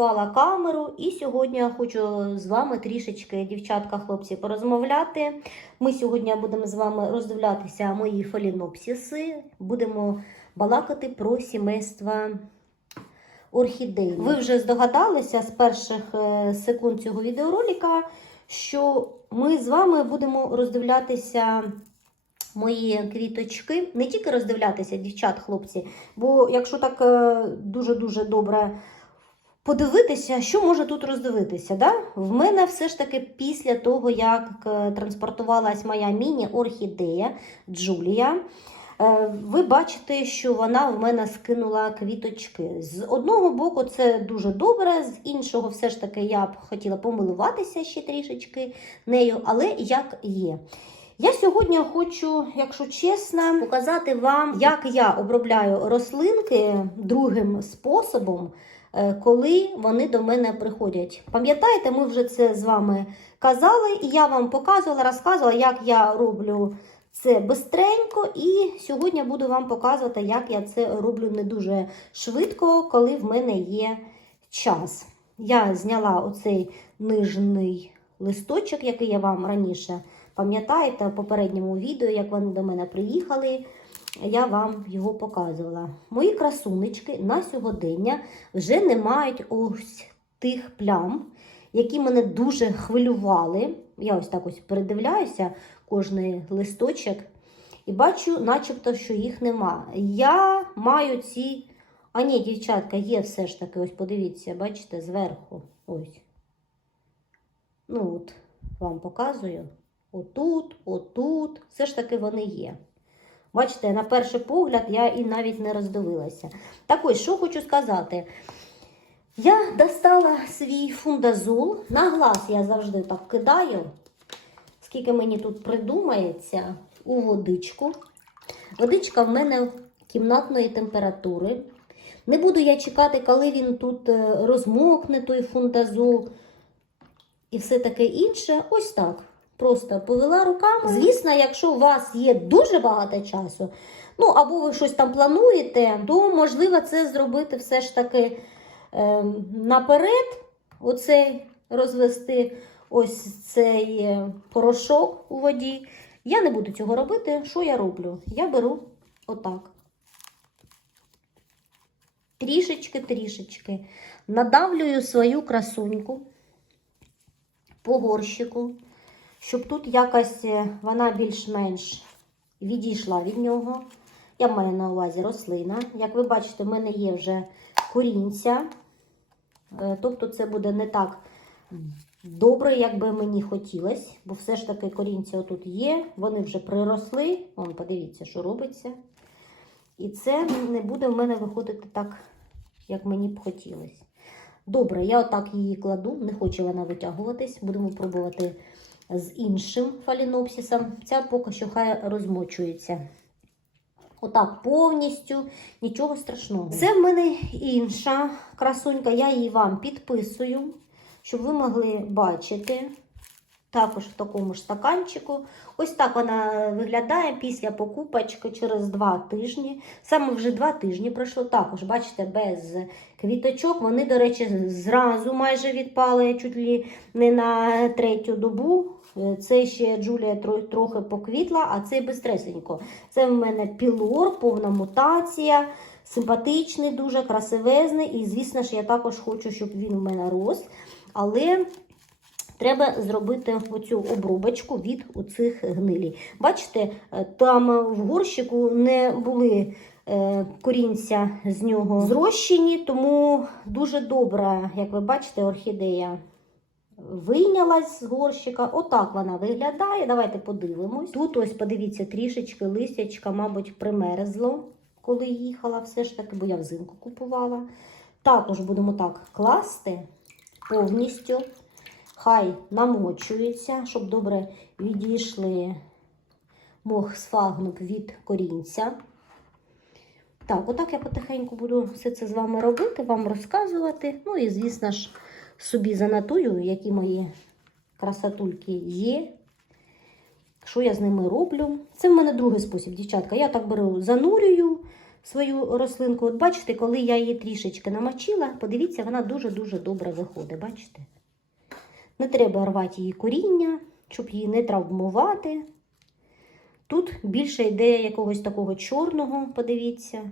налаштувала камеру, і сьогодні я хочу з вами трішечки, дівчатка, хлопці, порозмовляти. Ми сьогодні будемо з вами роздивлятися мої фалінопсіси, будемо балакати про сімейство орхідей. Ви вже здогадалися з перших е, секунд цього відеоролика, що ми з вами будемо роздивлятися мої квіточки. Не тільки роздивлятися, дівчат, хлопці, бо якщо так е, дуже-дуже добре подивитися, що може тут роздивитися. Да? В мене все ж таки після того, як е, транспортувалась моя міні-орхідея Джулія. Е, Ви бачите, що вона в мене скинула квіточки. З одного боку, це дуже добре, з іншого, все ж таки, я б хотіла помилуватися ще трішечки нею, але як є. Я сьогодні хочу, якщо чесно, показати вам, як я обробляю рослинки другим способом, коли вони до мене приходять. Пам'ятаєте, ми вже це з вами казали, і я вам показувала, розказувала, як я роблю це бистренько, і сьогодні буду вам показувати, як я це роблю не дуже швидко, коли в мене є час. Я зняла оцей нижній листочок, який я вам раніше пам'ятаєте в попередньому відео, як вони до мене приїхали. Я вам його показувала. Мої красунечки на сьогодення вже не мають ось тих плям, які мене дуже хвилювали. Я ось так ось передивляюся кожний листочок і бачу, начебто, що їх нема. Я маю ці. А ні, дівчатка, є все ж таки, ось подивіться, бачите, зверху. Ось. Ну от, вам показую. Отут, отут. Все ж таки вони є. Бачите, на перший погляд я і навіть не роздивилася. Так ось, що хочу сказати. Я достала свій фундазол. На глаз я завжди так кидаю, скільки мені тут придумається, у водичку. Водичка в мене кімнатної температури. Не буду я чекати, коли він тут е, розмокне, той фундазол і все таке інше. Ось так. Просто повела руками. Звісно, якщо у вас є дуже багато часу, ну або ви щось там плануєте, то можливо це зробити все ж таки е, наперед, оцей розвести ось цей е, порошок у воді. Я не буду цього робити. Що я роблю? Я беру отак. Трішечки-трішечки надавлюю свою красуньку по горщику, щоб тут якось е, вона більш-менш відійшла від нього. Я маю на увазі рослина. Як ви бачите, в мене є вже корінця. Е, Тобто це буде не так добре, як би мені хотілося, бо все ж таки корінця отут є, вони вже приросли. Вон, подивіться, що робиться. І це не буде в мене виходити так, як мені б хотілося. Добре, я отак її кладу, не хоче вона витягуватись. Будемо пробувати з іншим фалінопсисом. Ця поки що хай розмочується. Отак повністю, нічого страшного. Це в мене інша красунька, я її вам підписую, щоб ви могли бачити. Також в такому ж стаканчику. Ось так вона виглядає після покупочки через два тижні. Саме вже два тижні пройшло. Також, бачите, без квіточок. Вони, до речі, зразу майже відпали чуть ли не на третю добу. Це ще Джулія трохи поквітла, а це безстресенько. Це в мене пілор, повна мутація, симпатичний, дуже красивезний. І, звісно ж, я також хочу, щоб він у мене рос. Але треба зробити оцю обробочку від оцих гнилі. Бачите, е, там в горщику не були е, корінця з нього зрощені, тому дуже добра, як ви бачите, орхідея вийнялась з горщика. Отак вона виглядає. Давайте подивимось. Тут ось, подивіться, трішечки листячка, мабуть, примерзло, коли їхала, все ж таки, бо я взимку купувала. Також будемо так класти повністю. Хай намочується, щоб добре відійшли мох сфагнув від корінця. Так, отак я потихеньку буду все це з вами робити, вам розказувати. Ну і, звісно ж, собі занотую, які мої красотульки є. Що я з ними роблю? Це в мене другий спосіб, дівчатка. Я так беру, занурюю, свою рослинку. От бачите, коли я її трішечки намочила, подивіться, вона дуже-дуже добре виходить. Бачите? Не треба рвати її коріння, щоб її не травмувати. Тут більше йде якогось такого чорного, подивіться.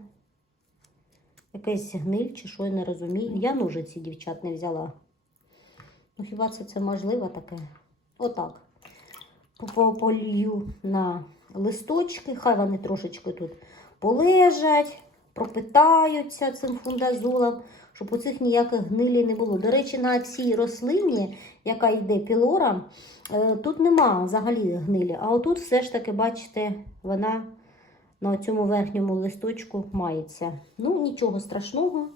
Якась гниль чи що, я не розумію. Я ножиці дівчат не взяла. Ну, хіба це, це можливо таке? Отак. По- Полью на листочки, хай вони трошечки тут полежать, пропитаються цим фундазолом, щоб у цих ніяких гнилі не було. До речі, на цій рослині, яка йде пілора, е, тут нема взагалі гнилі. А отут все ж таки, бачите, вона на цьому верхньому листочку мається. Ну, нічого страшного.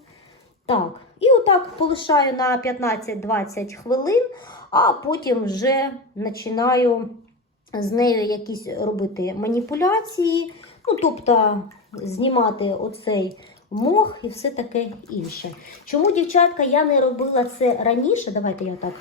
Так, і отак полишаю на 15-20 хвилин, а потім вже починаю з нею якісь робити маніпуляції, ну, тобто знімати оцей мох і все таке інше. Чому, дівчатка, я не робила це раніше? Давайте я так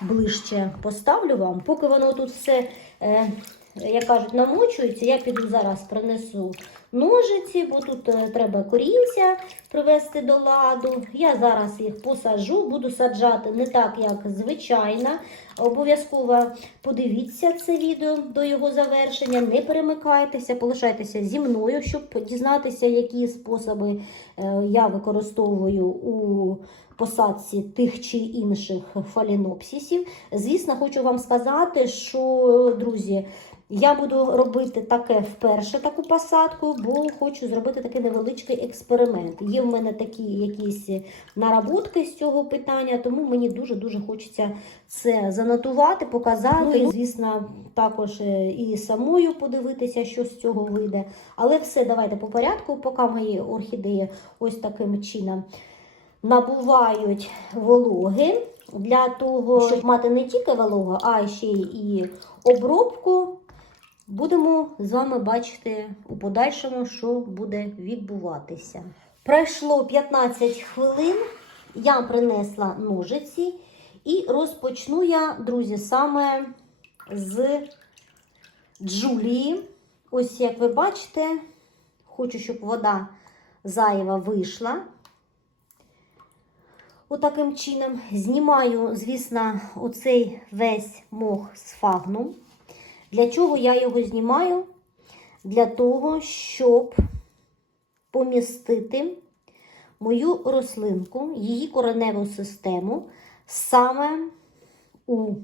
ближче поставлю вам. Поки воно тут все, е, як кажуть, намочується, я піду зараз принесу ножиці, бо тут е, треба корінця привести до ладу. Я зараз їх посаджу, буду саджати не так, як звичайно. Обов'язково подивіться це відео до його завершення. Не перемикайтеся, полишайтеся зі мною, щоб дізнатися, які способи е, я використовую у посадці тих чи інших фалінопсисів. Звісно, хочу вам сказати, що, друзі, я буду робити таке вперше таку посадку, бо хочу зробити такий невеличкий експеримент. Є в мене такі якісь наработки з цього питання, тому мені дуже-дуже хочеться це занотувати, показати. Ну, і, звісно, також е, і самою подивитися, що з цього вийде. Але все, давайте по порядку, поки мої орхідеї ось таким чином набувають вологи для того, щоб мати не тільки вологу, а ще і обробку. Будемо з вами бачити у подальшому, що буде відбуватися. Пройшло 15 хвилин, я принесла ножиці і розпочну я, друзі, саме з джулії. Ось як ви бачите, хочу, щоб вода зайва вийшла. Отаким чином знімаю, звісно, оцей весь мох з фагну. Для чого я його знімаю? Для того, щоб помістити мою рослинку, її кореневу систему саме у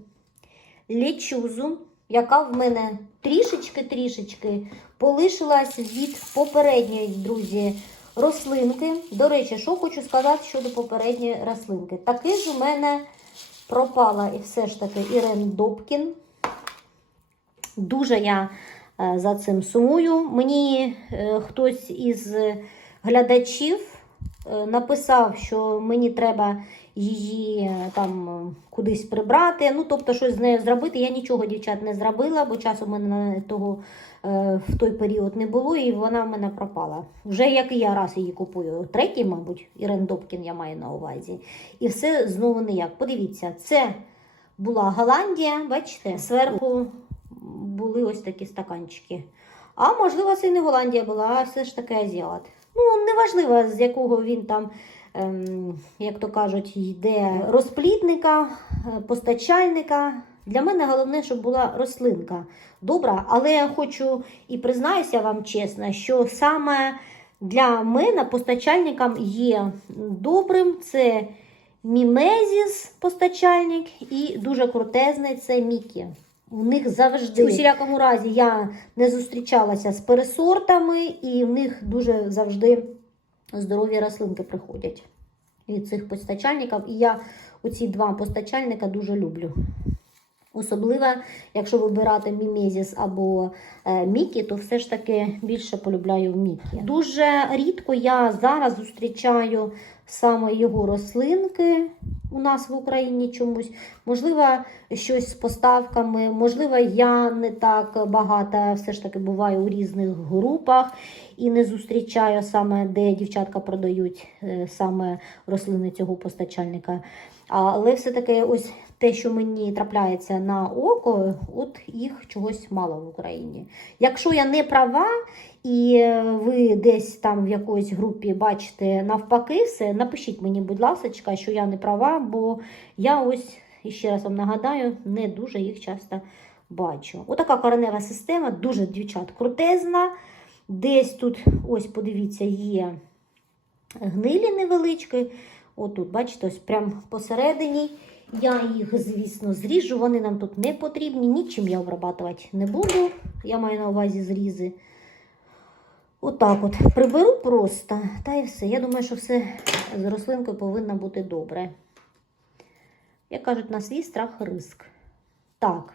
лічузу, яка в мене трішечки-трішечки полишилась від попередньої, друзі, рослинки. До речі, що хочу сказати щодо попередньої рослинки. Таки ж у мене пропала і все ж таки Ірен Добкін. Дуже я е, за цим сумую. Мені е, хтось із глядачів е, написав, що мені треба її там кудись прибрати. Ну, тобто, щось з нею зробити. Я нічого, дівчат, не зробила, бо часу в мене того в той період не було, і вона в мене пропала. Вже як і я раз її купую. Третій, мабуть, Ірен Добкін я маю на увазі. І все знову ніяк. Подивіться, це була Голландія, бачите, зверху були ось такі стаканчики. А можливо, це і не Голландія була, а все ж таки азіат. Ну, неважливо, з якого він там, ем, як то кажуть, йде розплідника, е, постачальника. Для мене головне, щоб була рослинка добра, але я хочу і признаюся вам чесно, що саме для мене постачальником є добрим це Мімезіс постачальник і дуже крутезний це Мікі. У них завжди, у всілякому разі, я не зустрічалася з пересортами, і в них дуже завжди здорові рослинки приходять від цих постачальників. І я оці два постачальника дуже люблю. Особливо, якщо вибирати мімезіс або е, Мікі, то все ж таки більше полюбляю Мікі. Дуже рідко я зараз зустрічаю саме його рослинки у нас в Україні чомусь. Можливо, щось з поставками, можливо, я не так багато все ж таки буваю у різних групах і не зустрічаю саме, де дівчатка продають е, саме рослини цього постачальника. Але все-таки ось те, що мені трапляється на око, от їх чогось мало в Україні. Якщо я не права, і ви десь там в якоїсь групі бачите навпаки все, напишіть мені, будь ласка, що я не права, бо я ось, і ще раз вам нагадаю, не дуже їх часто бачу. Отака коренева система, дуже дівчат крутезна. Десь тут, ось, подивіться, є гнилі невеличкі. Отут, бачите, ось прямо посередині. Я їх, звісно, зріжу, вони нам тут не потрібні, нічим я обрабатувати не буду. Я маю на увазі зрізи. Отак от приберу просто, та і все. Я думаю, що все з рослинкою повинно бути добре. Як кажуть, на свій страх риск. Так,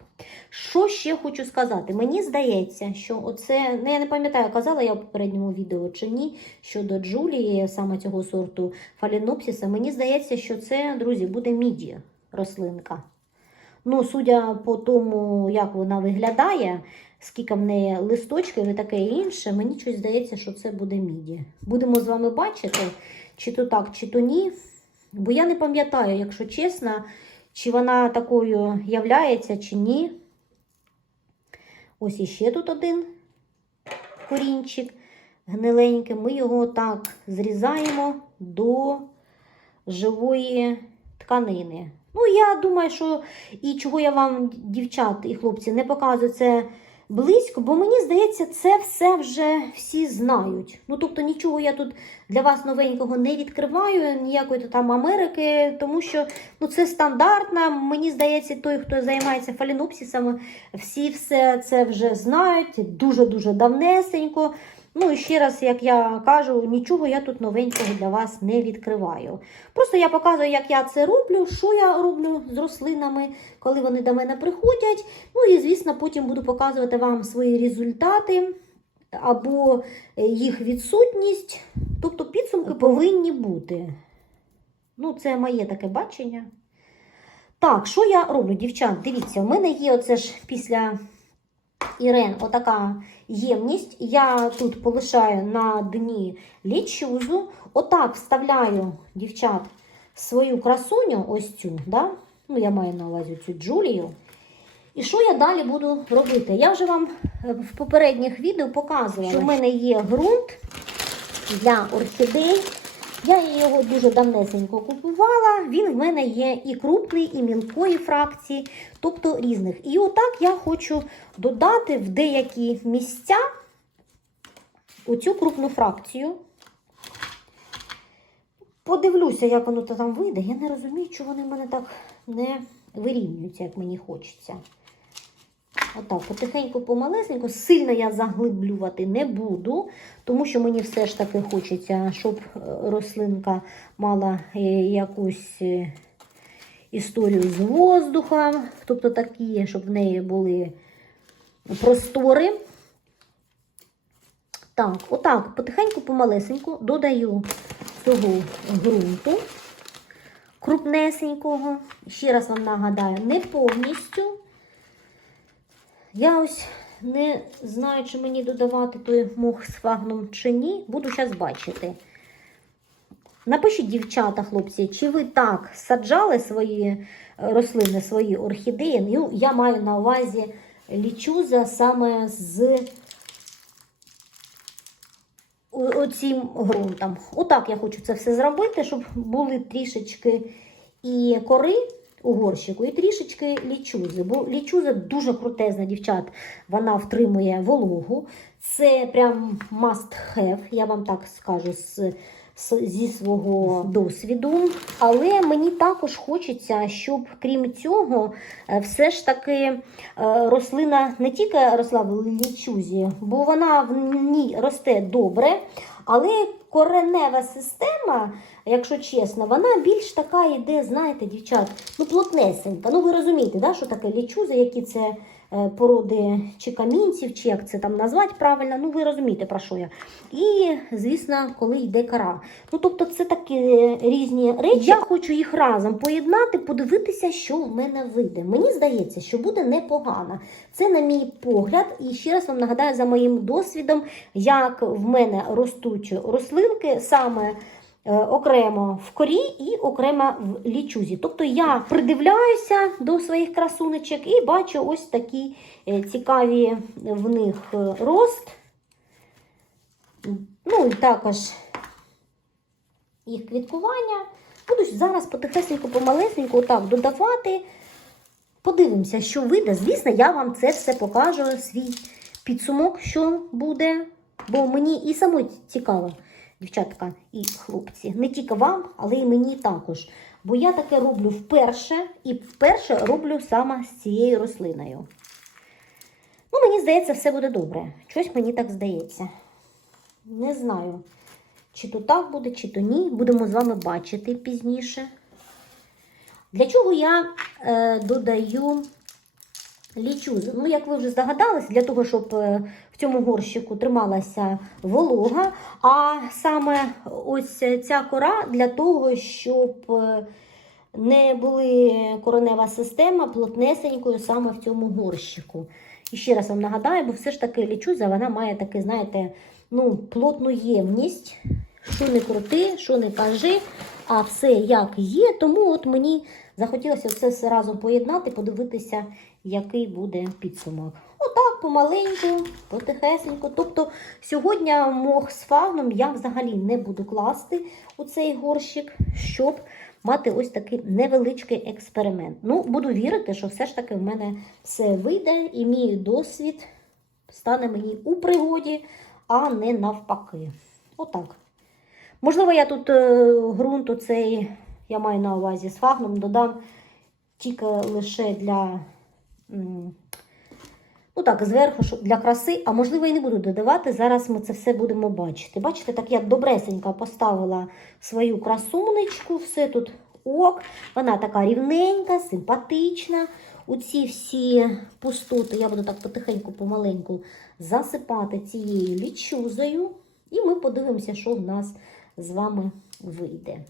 що ще хочу сказати? Мені здається, що оце, ну я не пам'ятаю, казала я в попередньому відео чи ні, щодо Джулії, саме цього сорту фалінопсіса. Мені здається, що це, друзі, буде міді рослинка. Ну, судя по тому, як вона виглядає, скільки в неї листочків і таке інше, мені щось здається, що це буде міді. Будемо з вами бачити, чи то так, чи то ні. Бо я не пам'ятаю, якщо чесно, чи вона такою являється, чи ні. Ось іще тут один корінчик гниленький. Ми його так зрізаємо до живої тканини. Ну, я думаю, що і чого я вам, дівчат і хлопці, не показую це близько, бо мені здається, це все вже всі знають. Ну, тобто нічого я тут для вас новенького не відкриваю, ніякої там Америки, тому що ну, це стандартно. Мені здається, той, хто займається фалінопсисами, всі все це вже знають дуже-дуже давнесенько. Ну і ще раз, як я кажу, нічого я тут новенького для вас не відкриваю. Просто я показую, як я це роблю, що я роблю з рослинами, коли вони до мене приходять. Ну і, звісно, потім буду показувати вам свої результати або е, їх відсутність. Тобто підсумки повинні бути. Ну, це моє таке бачення. Так, що я роблю, дівчат? Дивіться, у мене є оце ж після Ірен отака ємність. Я тут полишаю на дні лічузу. Отак вставляю, дівчат, свою красуню, ось цю, да? ну я маю на увазі цю Джулію. І що я далі буду робити? Я вже вам е, в попередніх відео показувала, що в мене є ґрунт для орхідей. Я його дуже давнесенько купувала. Він в мене є і крупний, і мілкої фракції, тобто різних. І отак я хочу додати в деякі місця оцю крупну фракцію. Подивлюся, як воно там вийде. Я не розумію, чого вони в мене так не вирівнюються, як мені хочеться. Отак, потихеньку, помалесенько, сильно я заглиблювати не буду, тому що мені все ж таки хочеться, щоб е, рослинка мала е, якусь е, історію з воздухом, тобто такі, щоб в неї були простори. Так, отак, потихеньку, помалесеньку додаю цього ґрунту крупнесенького. Ще раз вам нагадаю, не повністю. Я ось не знаю, чи мені додавати той мох з фагном чи ні. Буду зараз бачити. Напишіть, дівчата, хлопці, чи ви так саджали свої е, рослини, свої орхідеї. Ну, я маю на увазі лічуза саме з оцим ґрунтом. Отак я хочу це все зробити, щоб були трішечки і кори у і трішечки лічузи. Бо лічуза дуже крутезна, дівчат. Вона втримує вологу. Це прям must have, я вам так скажу з, з- зі свого досвіду. Але мені також хочеться, щоб крім цього, е, все ж таки е, рослина не тільки росла в лічузі, бо вона в ній росте добре, але коренева система, якщо чесно, вона більш така йде, знаєте, дівчат, ну плотнесенька. Ну ви розумієте, да, що таке лічуза, які це породи чи камінців, чи як це там назвати правильно, ну ви розумієте, про що я. І, звісно, коли йде кара. Ну, тобто, це такі е, різні речі. Я хочу їх разом поєднати, подивитися, що в мене вийде. Мені здається, що буде непогано. Це, на мій погляд, і ще раз вам нагадаю за моїм досвідом, як в мене ростуть рослинки саме. Е, Окремо в корі і окремо в лічузі. Тобто я придивляюся до своїх красунечок і бачу ось такі е, цікаві в них е, рост. Ну і також їх квіткування. Буду зараз потихесеньку, помалесеньку так додавати. Подивимося, що вийде. Звісно, я вам це все покажу, свій підсумок, що буде. Бо мені і самой цікаво, дівчатка і хлопці. Не тільки вам, але й мені також. Бо я таке роблю вперше і вперше роблю саме з цією рослиною. Ну, мені здається, все буде добре. Щось мені так здається. Не знаю, чи то так буде, чи то ні. Будемо з вами бачити пізніше. Для чого я е, додаю лічузу? Ну, як ви вже здогадались, для того, щоб е, в цьому горщику трималася волога, а саме ось ця кора для того, щоб е, не були коренева система плотнесенькою саме в цьому горщику. І ще раз вам нагадаю, бо все ж таки лічуза, вона має таке, знаєте, ну, плотну ємність. Що не крути, що не кажи, а все як є. Тому от мені захотілося все разом поєднати, подивитися, який буде підсумок. Отак, помаленьку, потихесеньку. Тобто сьогодні мох з фагном я взагалі не буду класти у цей горщик, щоб мати ось такий невеличкий експеримент. Ну, буду вірити, що все ж таки в мене все вийде, і мій досвід стане мені у пригоді, а не навпаки. Отак. Можливо, я тут е, ґрунт оцей, я маю на увазі з додам тільки лише для, ну так, зверху, для краси, а можливо і не буду додавати. Зараз ми це все будемо бачити. Бачите, так я добресенько поставила свою красунечку, все тут ок. Вона така рівненька, симпатична. У ці всі пустоти я буду так потихеньку, помаленьку засипати цією лічузою. І ми подивимося, що в нас з вами вийде.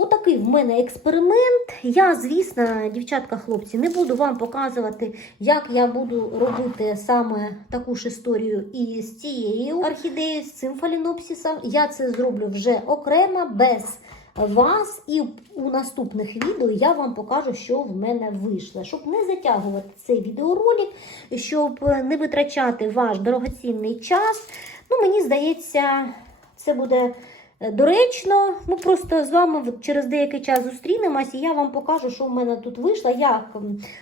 Отакий в мене експеримент. Я, звісно, дівчатка, хлопці, не буду вам показувати, як я буду робити саме таку ж історію і з цією орхідеєю, з цим фалінопсисом. Я це зроблю вже окремо, без вас. І у наступних відео я вам покажу, що в мене вийшло. Щоб не затягувати цей відеоролик, щоб не витрачати ваш дорогоцінний час. Ну, мені здається, це буде доречно. Ми просто з вами через деякий час зустрінемось, і я вам покажу, що в мене тут вийшло, як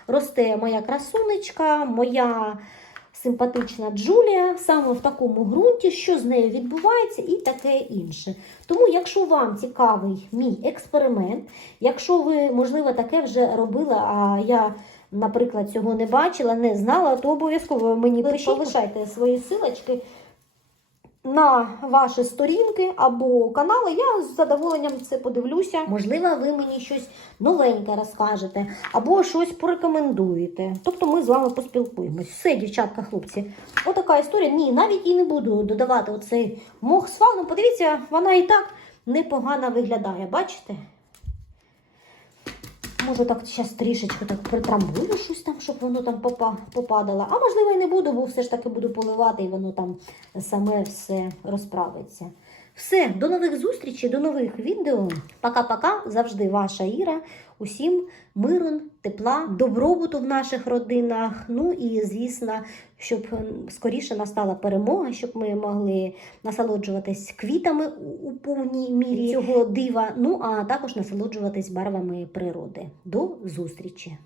росте моя красунечка, моя симпатична Джулія саме в такому ґрунті, що з нею відбувається, і таке інше. Тому, якщо вам цікавий мій експеримент, якщо ви, можливо, таке вже робили, а я. Наприклад, цього не бачила, не знала, то обов'язково мені пишіть, залишайте свої силочки на ваші сторінки або канали. Я з задоволенням це подивлюся. Можливо, ви мені щось новеньке розкажете або щось порекомендуєте. Тобто ми з вами поспілкуємось. Все, дівчатка, хлопці, отака історія. Ні, навіть і не буду додавати оцей мох фагном. Подивіться, вона і так непогано виглядає. Бачите? Може, так зараз трішечки так притрамбую щось там, щоб воно там попа- попадало. А можливо, і не буду, бо все ж таки буду поливати, і воно там саме все розправиться. Все, до нових зустрічей, до нових відео. Пока-пока. Завжди ваша Іра. Усім миру, тепла, добробуту в наших родинах. Ну і, звісно, щоб скоріше настала перемога, щоб ми могли насолоджуватись квітами у, повній мірі цього дива. Ну а також насолоджуватись барвами природи. До зустрічі!